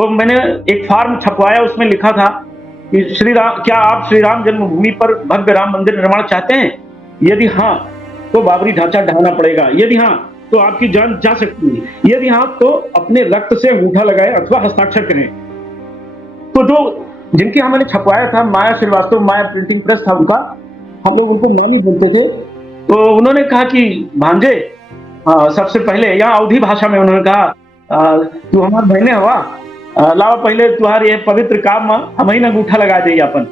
तो मैंने एक फॉर्म छपवाया, उसमें लिखा था कि क्या आप श्री राम जन्मभूमि पर भव्य राम मंदिर निर्माण चाहते हैं? यदि हाँ, तो बाबरी ढांचा ढहाना पड़ेगा। यदि हाँ, तो आपकी जान जा सकती है। यदि हाँ, तो अपने रक्त से अंगूठा लगाएं अथवा हस्ताक्षर करें। तो जो जिनके यहाँ मैंने छपवाया था, माया श्रीवास्तव, माया प्रिंटिंग प्रेस था उनका, हम लोग उनको नानी बोलते थे। तो उन्होंने कहा कि भांजे, सबसे पहले यहाँ अवधी भाषा में उन्होंने कहा, तू हमार बहने हवा, लावा पहले तुम्हारे ये पवित्र काम में हम ही अंगूठा लगा दे अपन।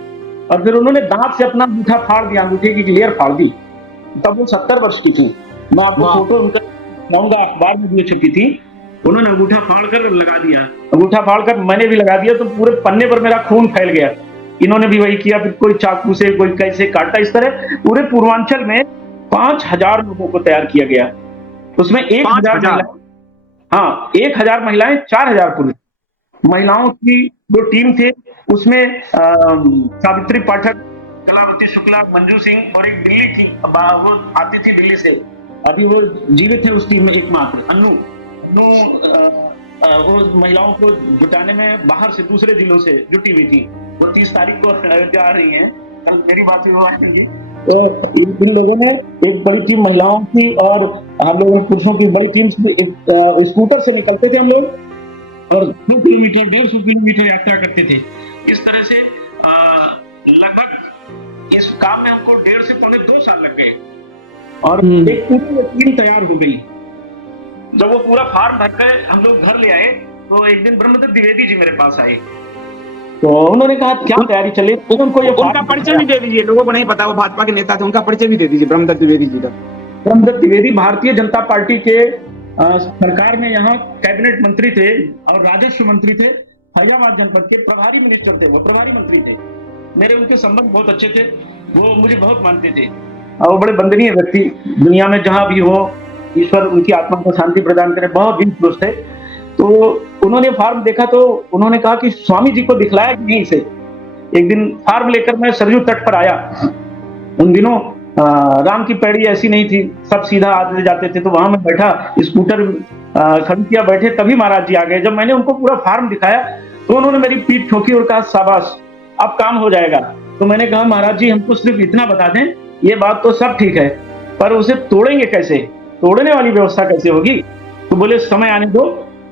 और फिर उन्होंने दांत से अपना अंगूठा फाड़ दिया, अंगूठे की लेयर फाड़ दी। तब वो 70 वर्ष की थी। मैं आपको फोटो उनका अखबार में भी छपी थी। उन्होंने अंगूठा फाड़ कर लगा दिया, अंगूठा फाड़ कर मैंने भी लगा दिया, तो पूरे पन्ने पर मेरा खून फैल गया। इन्होंने भी वही किया, फिर कोई चाकू से, कोई कैसे काटा। इस तरह पूरे पूर्वांचल में 5000 लोगों को तैयार किया गया। उसमें 1000 महिलाएं, हाँ 1000 महिलाएं, 4000 पुरुष। महिलाओं की जो टीम थे उसमें सावित्री पाठक, कलावती शुक्ला, मंजू सिंह और एक दिल्ली की, वो आती थी दिल्ली से, अभी वो जीवित है उस टीम में एकमात्र, अनु। वो महिलाओं को जुटाने में बाहर से, दूसरे जिलों से जुटी हुई थी। वो 30 तारीख को अयोध्या आ रही है, कल मेरी बात हुआ करेंगी। तो इन लोगों ने एक बड़ी टीम महिलाओं की और हम लोगों पुरुषों की बड़ी टीम, स्कूटर से निकलते थे हम लोग और 2 किलोमीटर, 150 किलोमीटर यात्रा करते थे। इस तरह से लगभग इस काम में हमको 1.5 से पौने 2 साल लग गए और एक पूरी टीम तैयार हो गई। जब वो पूरा फार्म भर कर हम लोग घर ले आए, तो एक दिन ब्रह्मदत्त द्विवेदी जी मेरे पास आए। तो उन्होंने कहा क्या तैयारी चली, तो उनको ये उनका परिचय भी दे दीजिए, लोगों को नहीं पता वो भाजपा के नेता थे, उनका परिचय भी दे दीजिए ब्रह्मदत्त द्विवेदी जी का। ब्रह्मदत्त द्विवेदी भारतीय जनता पार्टी के सरकार में यहाँ कैबिनेट मंत्री थे और राजस्व मंत्री थे। फैजाबाद जनपद के प्रभारी मिनिस्टर थे, वो प्रभारी मंत्री थे। मेरे उनके संबंध बहुत अच्छे थे, वो मुझे बहुत मानते थे और वो बड़े वंदनीय व्यक्ति, दुनिया में जहां भी हो ईश्वर उनकी आत्मा को शांति प्रदान करे, बहुत दिन पुरुष थे। तो उन्होंने फार्म देखा तो उन्होंने कहा कि स्वामी जी को दिखलाया कि नहीं इसे। एक दिन फार्म लेकर मैं सरयू तट पर आया। उन दिनों राम की पैड़ी ऐसी नहीं थी, सब सीधा आते जाते थे। तो वहां मैं बैठा, स्कूटर खड़ी किया, बैठे, तभी महाराज जी आ गए। जब मैंने उनको पूरा फार्म दिखाया तो उन्होंने मेरी पीठ ठोकी और कहा शाबाश, अब काम हो जाएगा। तो मैंने कहा महाराज जी हमको सिर्फ इतना बता दें, ये बात तो सब ठीक है, पर उसे तोड़ेंगे कैसे, तोड़ने वाली व्यवस्था कैसे होगी? तो बोले समय आने दो,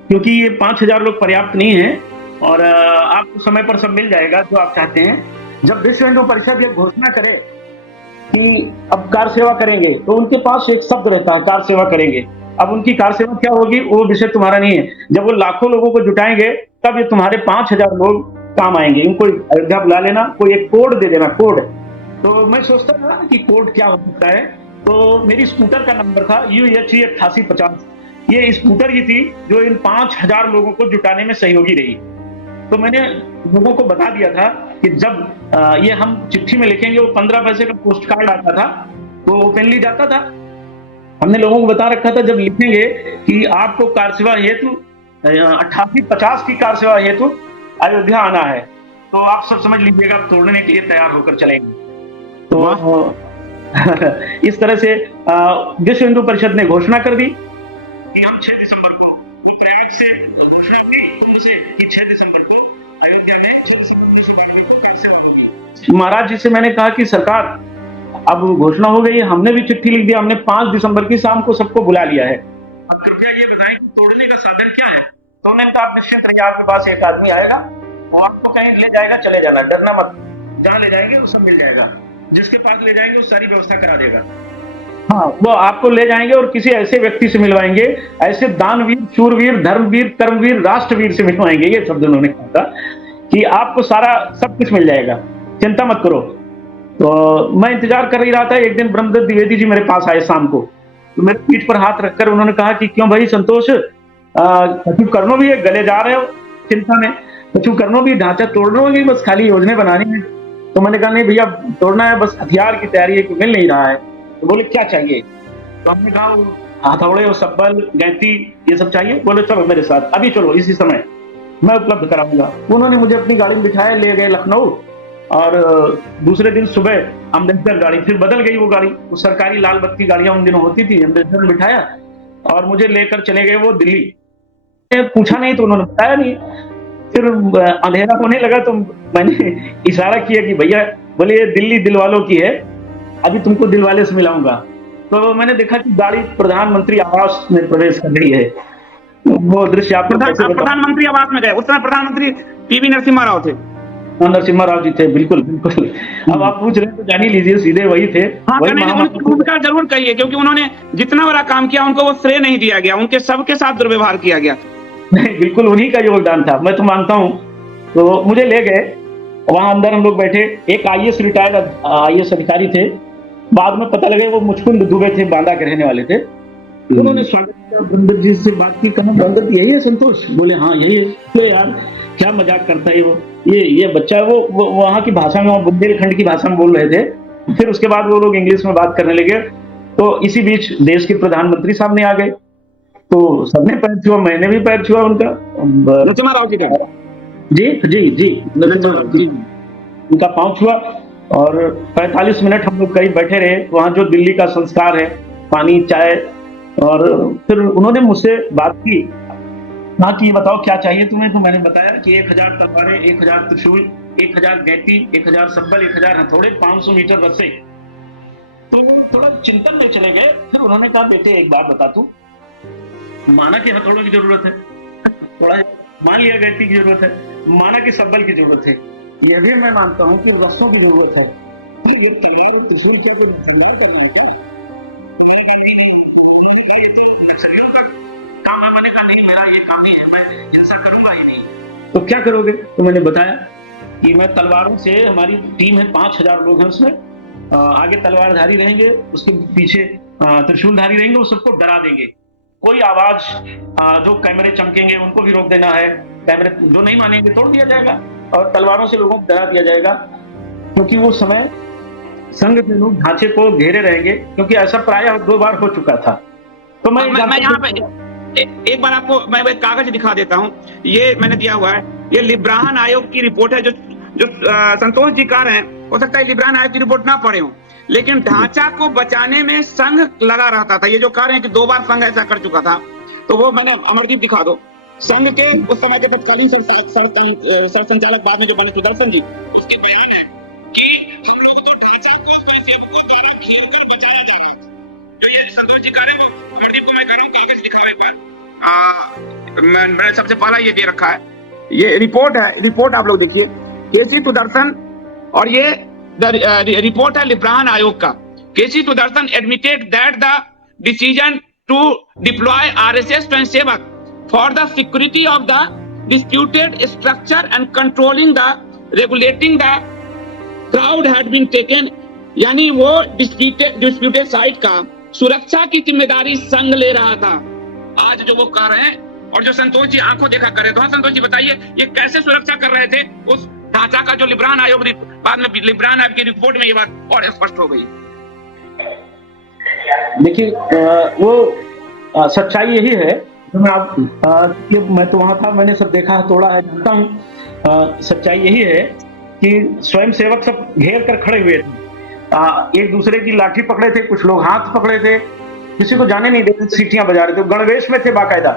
क्योंकि ये 5000 लोग पर्याप्त नहीं है और आपको समय पर सब मिल जाएगा जो आप चाहते हैं। जब विश्व हिंदू परिषद ये घोषणा करे कि अब कार सेवा करेंगे, तो उनके पास एक शब्द रहता है, कार सेवा करेंगे। अब उनकी कार सेवा क्या होगी वो विषय तुम्हारा नहीं है। जब वो लाखों लोगों को जुटाएंगे तब ये तुम्हारे 5000 लोग काम आएंगे। इनको अयोध्या बुला लेना, कोई एक कोड दे देना, कोड। तो मैं सोचता था कि कोड क्या हो सकता है। तो मेरी स्कूटर का नंबर था UHE 8850। ये स्कूटर ही थी जो इन 5000 लोगों को जुटाने में सहयोगी रही। तो मैंने लोगों को बता दिया था कि जब ये हम चिट्ठी में लिखेंगे, वो 15 पैसे का पोस्ट कार्ड आता था, तो ओपनली जाता था। हमने लोगों को बता रखा था जब लिखेंगे कि आपको कार सेवा हेतु 8850 की कार सेवा हेतु अयोध्या आना है, तो आप सब समझ लीजिएगा तोड़ने के लिए तैयार होकर चलेंगे। तो इस तरह से विश्व हिंदू परिषद ने घोषणा कर दी कि हम 6 दिसंबर को प्रयाग से घोषणा की कि 6 दिसंबर को अयोध्या में महाराज जी से मैंने कहा कि सरकार अब घोषणा हो गई है, हमने भी चिट्ठी लिख दिया, हमने 5 दिसंबर की शाम को सबको बुला लिया है। अब कृपया ये बताएं कि तोड़ने का साधन क्या है? तो उन्होंने कहा आप निश्चित रहिए, आपके पास एक आदमी आएगा और आपको कहीं ले जाएगा, चले जाना, डरना मत, जहाँ ले जाएंगे वो सब मिल जाएगा, जिसके पास ले जाएंगे वो सारी व्यवस्था करा देगा। हाँ, वो आपको ले जाएंगे और किसी ऐसे व्यक्ति से मिलवाएंगे, ऐसे दानवीर, शूरवीर, धर्मवीर, कर्मवीर, राष्ट्रवीर से मिलवाएंगे। ये शब्द उन्होंने कहा था कि आपको सारा सब कुछ मिल जाएगा, चिंता मत करो। तो मैं इंतजार कर ही रहा था। एक दिन ब्रह्मदत्त द्विवेदी जी मेरे पास आए शाम को, तो मेरे पीठ पर हाथ रखकर उन्होंने कहा कि क्यों भाई संतोष, कछु करनो भी है, गले जा रहे हो चिंता में, कछु करनो भी, ढांचा तोड़ना होगी, बस खाली योजना बनानी है। तो मैंने कहा नहीं भैया, तोड़ना है, बस हथियार की तैयारी है कि मिल नहीं रहा है। तो बोले क्या चाहिए? तो हमने कहा हथौड़े और सब्बल, गैंती, ये सब चाहिए। बोले चलो मेरे साथ, अभी चलो, इसी समय मैं उपलब्ध कराऊंगा। उन्होंने मुझे अपनी गाड़ी में बिठाया, ले गए लखनऊ और दूसरे दिन सुबह अम्बेडकर गाड़ी, फिर बदल गई वो गाड़ी, वो सरकारी लाल बत्ती गाड़ियां उन दिनों होती थी, अम्बेडकर में बिठाया और मुझे लेकर चले गए वो दिल्ली। पूछा नहीं तो उन्होंने बताया नहीं। फिर अंधेरा होने लगा तो मैंने इशारा किया कि भैया, बोले ये दिल्ली दिल वालों की है, अभी तुमको दिल वाले से मिलाऊंगा। तो मैंने देखा कि गाड़ी प्रधानमंत्री आवास में प्रवेश कर रही है। वो दृश्य आपको कैसे बताऊं? प्रधानमंत्री आवास में गए, उस समय प्रधानमंत्री पीवी नरसिम्हा राव थे। हाँ, नरसिम्हा राव जी थे, बिल्कुल बिल्कुल। अब आप पूछ रहे हैं तो जान ही लीजिए, सीधे वही थे। हाँ, वही उनकी महामंत्री। भूमिका जरूर कहिए, क्योंकि उन्होंने जितना बड़ा काम किया उनको वो श्रेय नहीं दिया गया, उनके सबके साथ दुर्व्यवहार किया गया। नहीं, बिल्कुल उन्हीं का योगदान था, मैं तो मानता हूँ। तो मुझे ले गए, वहां अंदर हम लोग बैठे। एक आईएएस रिटायर्ड आईएएस अधिकारी थे, बाद में पता लगे वो मुचकुंद दुबे थे, बांदा के रहने वाले थे। उन्होंने स्वागत किया, ब्रह्मदत्त जी से बात की, कहा ब्रह्मदत्त यही है संतोष? बोले हाँ यही है। तो यार क्या मजाक करता है वो, ये बच्चा है। वो वहाँ की भाषा में, बुंदेलखंड की भाषा में बोल रहे थे। फिर उसके बाद वो लोग इंग्लिश में बात करने लगे। तो इसी बीच देश के प्रधानमंत्री सामने आ गए, तो सबने पैर छुआ, मैंने भी पैर छुआ उनका। नरसिम्हा राव जी का। जी जी जी, जी उनका पांव छुआ। और 45 मिनट हम लोग करीब बैठे रहे। वहाँ जो दिल्ली का संस्कार है, पानी चाय, और फिर उन्होंने मुझसे बात की, कहा कि ये बताओ क्या चाहिए तुम्हें? तो मैंने बताया कि 1000 तलवारें, 1000 त्रिशूल, 1000 गैती, 1000 सब्बल, 1000 हथौड़े, 500 मीटर रस्से। तो वो थोड़ा चिंतन में चले गए। फिर उन्होंने कहा बेटे एक बात बता तू, माना कि हथौड़ों की जरूरत है, थोड़ा मान लिया गैती की जरूरत है, माना कि सब्बल की जरूरत है, ये भी मैं मानता हूँ कि रस्सों की जरूरत है, ये तलवार और त्रिशूल के काम है। मैंने कहा नहीं, मेरा ये काम ही है, मैं ऐसा करूंगा ही नहीं। तो क्या करोगे? तो मैंने बताया कि मैं तलवारों से, हमारी टीम है 5000 लोग हैं उसमें, आगे तलवारधारी रहेंगे, उसके पीछे त्रिशूलधारी रहेंगे, वो सबको डरा देंगे। कोई आवाज, जो कैमरे चमकेंगे उनको भी रोक देना है, कैमरे जो नहीं मानेंगे तोड़ दिया जाएगा, और तलवारों से लोगों को डरा दिया जाएगा। क्योंकि वो समय संघ के लोग ढांचे को घेरे रहेंगे, क्योंकि ऐसा प्रायः 2 बार हो चुका था। तो मैं यहाँ पे एक बार आपको मैं एक कागज दिखा देता हूँ, ये मैंने दिया हुआ है, ये लिब्राहन आयोग की रिपोर्ट है। जो संतोष जी कह रहे हैं, हो सकता है लिब्राहन आयोग की रिपोर्ट ना पढ़े हो, लेकिन ढांचा को बचाने में संघ लगा रहता था। ये जो कह रहे हैं कि 2 बार संघ ऐसा कर चुका था, तो वो मैंने, अमरदीप दिखा दो, संघ के उस समय के तत्कालीन सरसंचालक बाद में जो बने सुदर्शन जी, उसके बयान है कि हम लोग तो ढांचा को द्वारा खींच कर बचाया जा रहा है। तो ये संतोष जी कह रहे हैं, अमरदीप को मैं कह रहा हूँ कागज दिखाओ एक बार। मैंने सबसे पहला ये दे रखा है, ये रिपोर्ट है, रिपोर्ट आप लोग देखिए, केसी सुदर्शन, और ये रिपोर्ट है लिब्राहन आयोग का। KC Sudarshan admitted that the decision to deploy RSS 27 for the security of the disputed structure and controlling the regulating the crowd had been taken, यानी वो डिस्प्यूटेड साइट का सुरक्षा की जिम्मेदारी संघ ले रहा था। आज जो वो कह रहे हैं, और जो संतोष जी आंखों देखा कर रहे थे, संतोष जी बताइए ये कैसे सुरक्षा कर रहे थे उस ढांचा का, जो लिब्राहन आयोग, बाद में लिब्राहन आयोग की रिपोर्ट में ये बात और स्पष्ट हो गई। देखिए वो सच्चाई यही है। तो मैं तो वहां था, मैंने सब देखा, थोड़ा है, जानता हूँ। सच्चाई यही है कि स्वयं सेवक सब घेर कर खड़े हुए थे, एक दूसरे की लाठी पकड़े थे, कुछ लोग हाथ पकड़े थे, किसी को जाने नहीं देते, सीटियां बजा रहे थे, गणवेश में थे बाकायदा,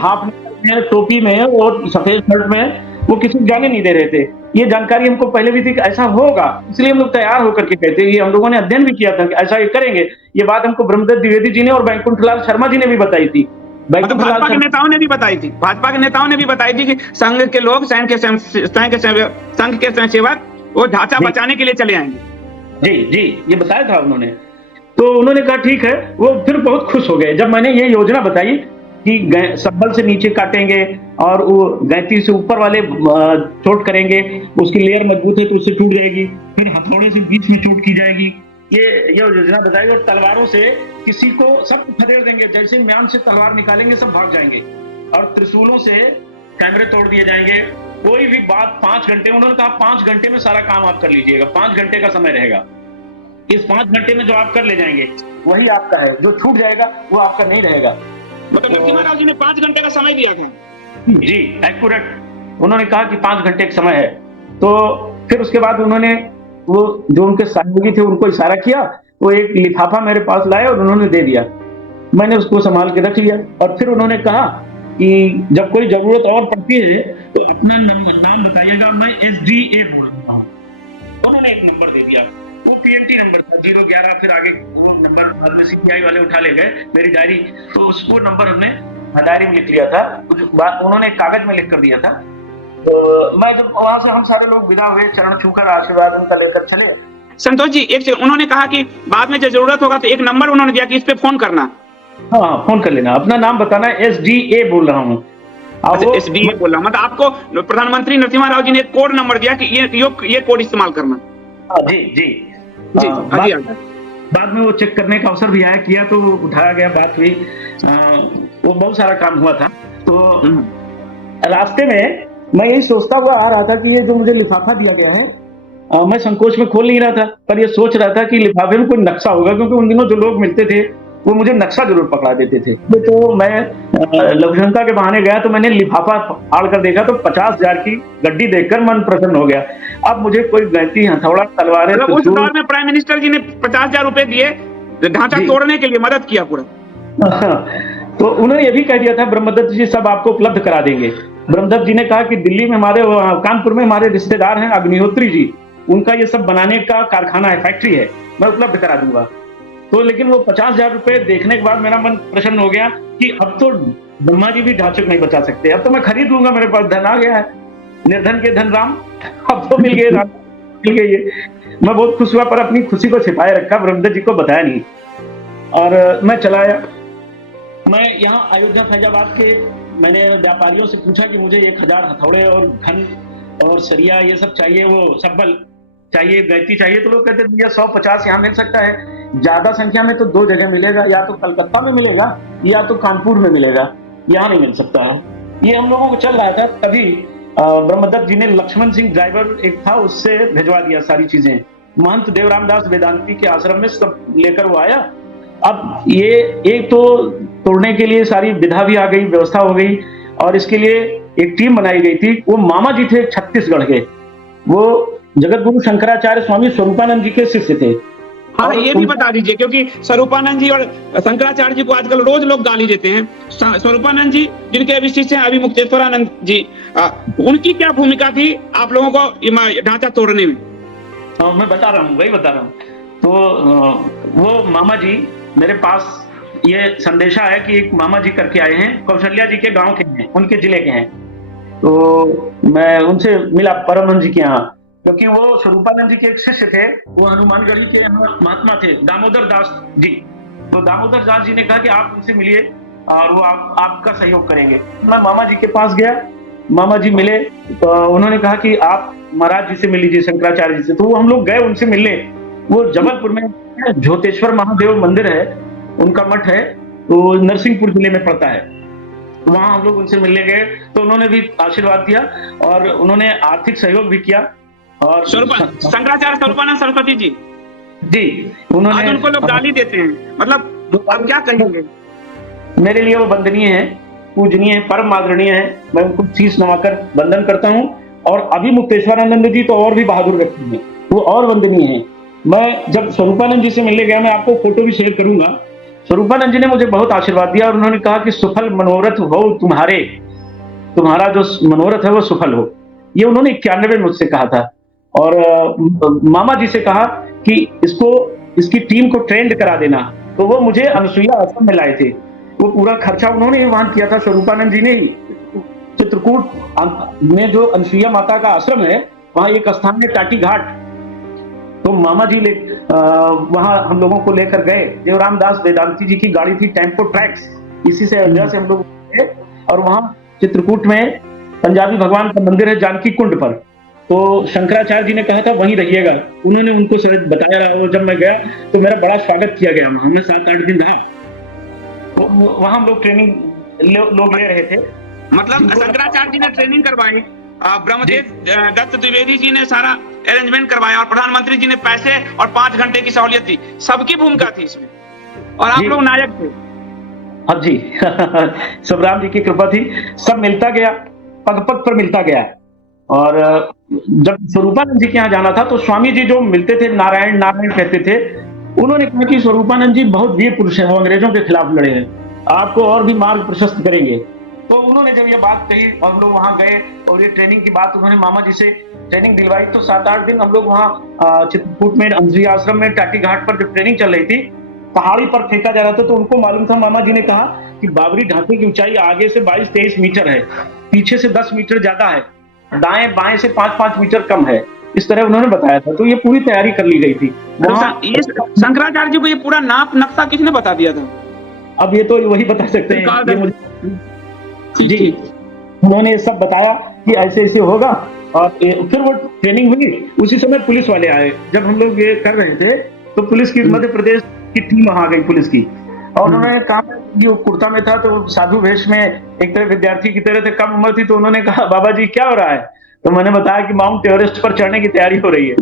हाफ में, टोपी में और सफेद शर्ट में, वो किसी को जाने नहीं दे रहे थे। ये जानकारी हमको पहले भी थी कि ऐसा होगा, इसलिए हम लोग तैयार होकर के कहते हैं। ये हम लोगों ने अध्ययन भी किया था कि ऐसा ये करेंगे। ये बात हमको ब्रह्मदत्त द्विवेदी जी ने और बैकुंठलाल शर्मा जी ने भी बताई थी। भाजपा के नेताओं ने भी बताई थी, भाजपा के नेताओं ने भी बताई थी कि संघ के लोग, संघ के स्वयंसेवक वो ढांचा बचाने के लिए चले आएंगे। जी जी, ये बताया था उन्होंने। तो उन्होंने कहा ठीक है। वो फिर बहुत खुश हो गए जब मैंने ये योजना बताई कि सब्बल से नीचे काटेंगे और वो गैती से ऊपर वाले चोट करेंगे, उसकी लेयर मजबूत है तो उससे टूट जाएगी, फिर हथौड़े से बीच में चोट की जाएगी। ये योजना बताई। और तलवारों से किसी को सब खदेड़ देंगे, जैसे म्यान से तलवार निकालेंगे सब भाग जाएंगे, और त्रिशूलों से कैमरे तोड़ दिए जाएंगे। कोई भी बात 5 घंटे, उन्होंने कहा 5 घंटे में सारा काम आप कर लीजिएगा, 5 घंटे का समय रहेगा। इस 5 घंटे में जो आप कर ले जाएंगे वही आपका है, जो छूट जाएगा वो आपका नहीं रहेगा। मतलब नरसिम्हा राव जी ने 5 घंटे का समय दिया था। जी, एक्यूरेट। उन्होंने कहा कि 5 घंटे का समय है। तो फिर उसके बाद उन्होंने वो जो उनके सहयोगी थे उनको इशारा किया, वो एक लिफाफा मेरे पास लाए और उन्होंने दे दिया। मैंने उसको संभाल के रख लिया। और फिर उन्होंने कहा कि जब कोई जरूरत और पड़ती है तो अपना नाम बताइएगा। मैं SDA बोल रहा हूँ। उन्होंने एक नंबर दे दिया, वो PNT नंबर था 011, फिर आगे वो नंबर बाद में CPI वाले उठा ले गए मेरी डायरी, तो उसको नंबर हमने डायरी में लिख लिया था, कुछ बात उन्होंने कागज में लिख कर दिया था। तो मैं जब वहां से हम सारे लोग विदा हुए, चरण छूकर आशीर्वाद उनका लेकर चले। संतोष जी, एक उन्होंने कहा कि बाद में जो जरूरत होगा तो एक नंबर उन्होंने दिया कि इस पे फोन करना। हाँ, फोन कर लेना, अपना नाम बताना। SDA बोल रहा हूँ। अच्छा, SDA बोल रहा हूँ, मतलब आपको प्रधानमंत्री नरसिम्हा राव जी ने एक कोड नंबर दिया कि ये कोड इस्तेमाल करना। जी जी जी, बाद में वो चेक करने का अवसर भी आया, किया तो उठाया गया, बात हुई, वो बहुत सारा काम हुआ था। तो रास्ते में मैं यही सोचता हुआ आ रहा था कि ये जो मुझे लिफाफा दिया गया है, और मैं संकोच में खोल नहीं रहा था, पर ये सोच रहा था कि लिफाफे में कोई नक्शा होगा, क्योंकि उन दिनों जो लोग मिलते थे वो मुझे नक्शा जरूर पकड़ा देते थे। तो मैं लघुशंका के बहाने गया, तो मैंने लिफाफा फाड़ कर देखा, तो 50,000 की गड्डी देखकर मन प्रसन्न हो गया। अब मुझे कोई गैंती, हथौड़ा, तलवारें, उस दौर में प्राइम मिनिस्टर जी ने 50,000 रुपए दिए, ढांचा तोड़ने के लिए मदद किया पूरा। तो उन्होंने ये भी कह दिया था, ब्रह्मदत्त जी सब आपको उपलब्ध करा देंगे। ब्रह्मदत्त जी ने कहा कि दिल्ली में हमारे, कानपुर में हमारे रिश्तेदार हैं अग्निहोत्री जी, उनका ये सब बनाने का कारखाना है, फैक्ट्री है, मैं उपलब्ध करा दूंगा। तो लेकिन वो 50,000 रुपए देखने के बाद मेरा मन प्रसन्न हो गया कि अब तो ब्रह्मा जी भी ढांचक नहीं बचा सकते, अब तो मैं खरीद लूंगा, मेरे पास धन आ गया है, निर्धन के धन राम, अब तो मिल गए, मिल गई है। मैं बहुत खुश हुआ, पर अपनी खुशी को छिपाए रखा, ब्रह्मदत्त जी को बताया नहीं, और मैं चला आया। मैं यहाँ अयोध्या फैजाबाद के मैंने व्यापारियों से पूछा कि मुझे 1000 हथौड़े और घन और सरिया ये सब चाहिए, वो सब्बल चाहिए, गैती चाहिए। तो लोग कहते हैं भैया 150 यहाँ मिल सकता है, ज्यादा संख्या में तो 2 जगह मिलेगा, या तो कलकत्ता में मिलेगा या तो कानपुर में मिलेगा, यहाँ नहीं मिल सकता है। ये हम लोगों को चल रहा था, तभी ब्रह्मदत्त जी ने लक्ष्मण सिंह ड्राइवर एक था, उससे भिजवा दिया सारी चीजें। महंत देवराम दास वेदांती के आश्रम में सब लेकर वो आया। अब ये एक तो तोड़ने के लिए सारी विधा भी आ गई, व्यवस्था हो गई, और इसके लिए एक टीम बनाई गई थी। वो मामा जी थे छत्तीसगढ़ के, वो जगत गुरु शंकराचार्य स्वामी स्वरूपानंद जी के शिष्य थे। हाँ, ये भी बता दीजिए, क्योंकि स्वरूपानंद जी और शंकराचार्य जी को आजकल रोज लोग गाली देते हैं। स्वरूपानंद जी जिनके अभी शिष्य हैं, अभी मुक्तेश्वरानंद जी, उनकी क्या भूमिका थी आप लोगों को ढांचा तोड़ने में? मैं बता रहा हूँ, वही बता रहा हूँ। तो वो मामा जी मेरे पास ये संदेशा है कि एक मामा जी करके आए हैं, कौशल्या जी के गांव के हैं, उनके जिले के हैं। तो मैं उनसे मिला परमहंस जी के यहाँ, क्योंकि वो स्वरूपानंद जी के एक शिष्य थे, वो हनुमानगढ़ी के महात्मा थे, दामोदर दास जी। तो दामोदर दास जी ने कहा कि आप उनसे मिलिए और वो आपका सहयोग करेंगे। मैं मामा जी के पास गया, मामा जी मिले, तो उन्होंने कहा कि आप महाराज जी से मिल लीजिए, शंकराचार्य जी से। तो वो हम लोग गए उनसे मिलने। वो जबलपुर में ज्योतेश्वर महादेव मंदिर है, उनका मठ है, तो नरसिंहपुर जिले में पड़ता है। वहां हम लोग उनसे मिलने गए, तो उन्होंने भी आशीर्वाद दिया और उन्होंने आर्थिक सहयोग भी किया। और शंकराचार्य स्वरूपानंद सरस्वती जी उन्होंने, आज उनको लोग गाली देते हैं, मतलब आप क्या कहेंगे? मेरे लिए वो वंदनीय है, पूजनीय है, परम आदरणीय है। मैं उनको शीश नवाकर वंदन करता हूँ। और अभी मुक्तेश्वरानंद जी तो और भी बहादुर व्यक्ति हैं, वो और वंदनीय है। मैं जब स्वरूपानंद जी से मिलने गया, मैं आपको फोटो भी शेयर करूंगा, स्वरूपानंद जी ने मुझे बहुत आशीर्वाद दिया और उन्होंने कहा कि सुफल मनोरथ हो तुम्हारे, तुम्हारा जो मनोरथ है वो सफल हो। ये उन्होंने 91 में मुझसे कहा था। और मामा जी से कहा कि इसकी टीम को ट्रेंड करा देना। तो वो मुझे अनसुईया आश्रम में लाए थे, वो पूरा खर्चा उन्होंने ही वहन किया था, स्वरूपानंद जी ने ही। चित्रकूट में जो अनसुईया माता का आश्रम है, वहां एक स्थान में टाटी घाट, तो मामा जी वहां हम लोगों को लेकर गए। देवराम दास वेदांती जी की गाड़ी थी, टेम्पो ट्रैक्स, इसी से अयोध्या से हम लोग गए। और वहां चित्रकूट में पंजाबी भगवान का मंदिर है, जानकी कुंड पर। तो शंकराचार्य जी ने कहा था वहीं रहिएगा, उन्होंने उनको शायद बताया रहा। और जब मैं गया तो मेरा बड़ा स्वागत किया गया, मैं 7-8 दिन रहा। तो वहां हम लोग ट्रेनिंग लोग ले रहे थे। मतलब शंकराचार्य जी ने ट्रेनिंग करवाई, ब्रह्मदेव दत्त द्विवेदी जी ने सारा अरेंजमेंट करवाया, और प्रधानमंत्री जी ने पैसे और 5 घंटे की सहूलियत दी। सबकी भूमिका थी इसमें, और आप लोग नायक थे। हाँ जी सब राम जी की कृपा थी, सब मिलता गया, पग पग पर मिलता गया। और जब स्वरूपानंद जी के यहाँ जाना था, तो स्वामी जी जो मिलते थे, नारायण नारायण कहते थे, उन्होंने कहा कि स्वरूपानंद जी बहुत वीर पुरुष हैं, वो अंग्रेजों के खिलाफ लड़े हैं, आपको और भी मार्ग प्रशस्त करेंगे। तो उन्होंने जब ये बात कही और हम लोग वहां गए और ये ट्रेनिंग की बात उन्होंने मामा जी से ट्रेनिंग दिलवाई, तो 7-8 दिन हम लोग वहाँ चित्रकूट में अंजरी आश्रम में टाटी घाट पर जब ट्रेनिंग चल रही थी, पहाड़ी पर फेंका जा रहा था, तो उनको मालूम था, मामा जी ने कहा कि बाबरी ढांचे की ऊंचाई आगे से 22-23 मीटर है, पीछे से 10 मीटर ज्यादा है, दाएं बाएं से 5-5 मीटर कम है, इस तरह उन्होंने बताया था। तो ये पूरी तैयारी कर ली गई थी वहाँ। ये शंकराचार्य जी को ये पूरा नाप नक्शा किसने बता दिया था? अब ये तो वही बता सकते हैं, ये मुझे जी उन्होंने ये सब बताया कि ऐसे ऐसे होगा। और फिर वो ट्रेनिंग हुई, उसी समय पुलिस वाले आए। जब हम लोग ये कर रहे थे तो पुलिस की, मध्य प्रदेश की टीम वहां आ गई पुलिस की, और उन्होंने कहा, जो कुर्ता में था तो साधु वेश में एक तरह विद्यार्थी की तरह थे, कम उम्र थी, तो उन्होंने कहा बाबा जी क्या हो रहा है? तो मैंने बताया कि माउंट एवरेस्ट पर चढ़ने की तैयारी हो रही है।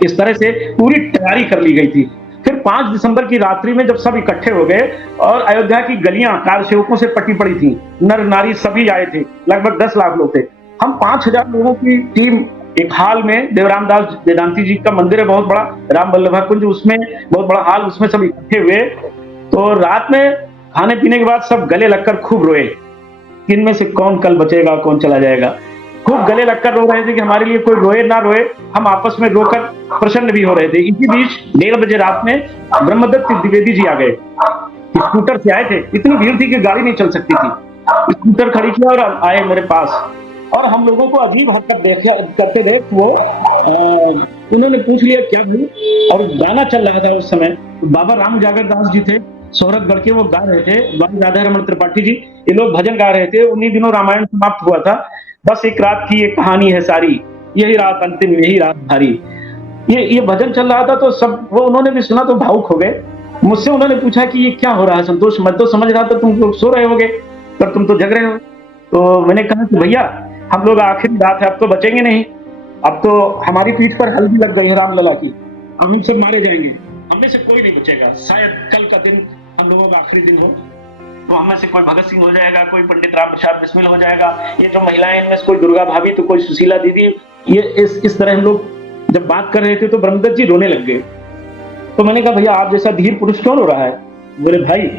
इस तरह से पूरी तैयारी कर ली गई थी। फिर 5 दिसंबर की रात्रि में जब सब इकट्ठे हो गए और अयोध्या की गलियां कार सेवकों से पटी पड़ी थी, नर नारी सभी आए थे, लगभग 10 लाख लोग थे। हम 5000 लोगों की टीम एक हाल में, देवराम दास वेदांती जी का मंदिर है बहुत बड़ा, राम वल्लभा कुंज, उसमें बहुत बड़ा हाल, उसमें सब इकट्ठे हुए। तो रात में खाने पीने के बाद सब गले लगकर खूब रोए कि इनमें से कौन कल बचेगा, कौन चला जाएगा। खूब गले लगकर रो रहे थे कि हमारे लिए कोई रोए ना रोए, हम आपस में रोकर प्रसन्न भी हो रहे थे। इसी बीच 1:30 बजे रात में ब्रह्मदत्त द्विवेदी जी आ गए, स्कूटर से आए थे, इतनी भीड़ थी कि गाड़ी नहीं चल सकती थी, स्कूटर खड़ी किया और आए मेरे पास, और हम लोगों को अजीब हरकत करते देख वो उन्होंने पूछ लिया क्या भाई, और गाना चल रहा था उस समय, बाबा राम उजागर दास जी थे सोहरतगढ़ के, वो गा रहे थे, बाबा राधा रमन त्रिपाठी जी, ये लोग भजन गा रहे थे। उन्हीं दिनों रामायण समाप्त हुआ था, बस एक रात की एक कहानी है सारी, यही रात अंतिम, यही रात भारी, ये भजन चल रहा था। तो सब वो उन्होंने भी सुना तो भावुक हो गए। मुझसे उन्होंने पूछा कि ये क्या हो रहा है संतोष? मैं तो समझ रहा था तुम लोग सो रहे होगे, पर तुम तो जग रहे हो। तो मैंने कहा कि भैया हम लोग आखिरी रात है, अब तो बचेंगे नहीं, अब तो हमारी पीठ पर हल्दी लग गई है रामलला की, अब हम सब मारे जाएंगे, हमें से कोई नहीं बचेगा, शायद कल का दिन हम लोगों का आखिरी दिन हो, तो हमें से कोई भगत सिंह हो जाएगा, कोई पंडित राम प्रसाद बिस्मिल हो जाएगा, ये जो महिलाएं इनमें से कोई दुर्गा भाभी, तो कोई सुशीला दीदी, ये इस तरह हम लोग जब बात कर रहे थे तो ब्रह्मदत्त जी रोने लग गए। तो मैंने कहा भैया आप जैसा धीर पुरुष क्यों रो रहा है? बोले भाई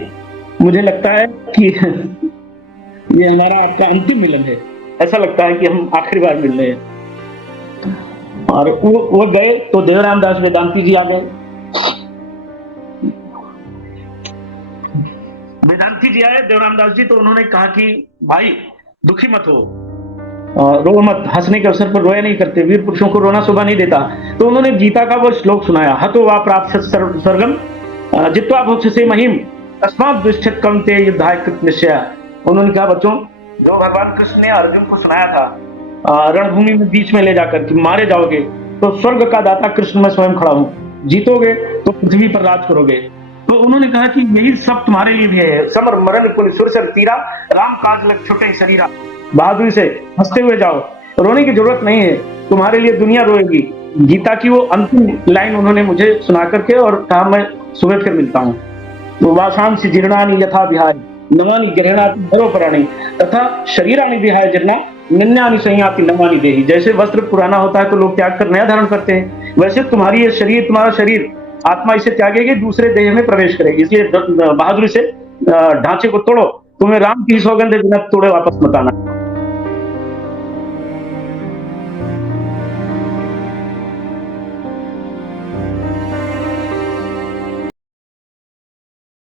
मुझे लगता है कि ये हमारा आपका अंतिम मिलन है, ऐसा लगता है कि हम आखिरी बार मिल रहे हैं। और वो गए तो देवराम दास वेदांती जी आ गए। वेदांती जी आए, देवराम दास जी, तो उन्होंने कहा कि भाई दुखी मत हो, रो मत, हंसने के अवसर पर रोया नहीं करते, वीर पुरुषों को रोना शोभा नहीं देता। तो उन्होंने गीता का वो श्लोक सुनाया, हतो वा प्राप्त स्वर्गम जित्वा भुक्षसे महिम तस्मात् दुष्टित कौन्तेय युद्धाय कृत निश्चय। उन्होंने कहा बच्चों, जो भगवान कृष्ण ने अर्जुन को सुनाया था रणभूमि में बीच में ले जाकर कि मारे जाओगे तो स्वर्ग का दाता कृष्ण में स्वयं खड़ा हूं, जीतोगे तो पृथ्वी पर राज करोगे। तो उन्होंने कहा कि यही सब तुम्हारे लिए भी है, समर मरण कुल सुर सर तीरा, राम काज लग छोटे शरीरा, बहादुरी से हंसते हुए जाओ, रोने की जरूरत नहीं है, तुम्हारे लिए दुनिया रोएगी। गीता की वो अंतिम लाइन उन्होंने मुझे सुना करके और कहा मैं सुबह फिर मिलता हूँ। तो वासांसि जीर्णानि यथा विहाय नवानि गृह्णाति नरोपराणि तथा शरीरानि विहाय जीर्णा निन्यानि संयाति नवानि देहि। जैसे वस्त्र पुराना होता है तो लोग त्याग कर नया धारण करते हैं, वैसे तुम्हारी ये शरीर, तुम्हारा शरीर आत्मा इसे त्यागेगी, दूसरे देह में प्रवेश करेगी। इसलिए बहादुरी से ढांचे को तोड़ो, तुम्हें राम की सौगंध बिना तोड़े वापस मत आना।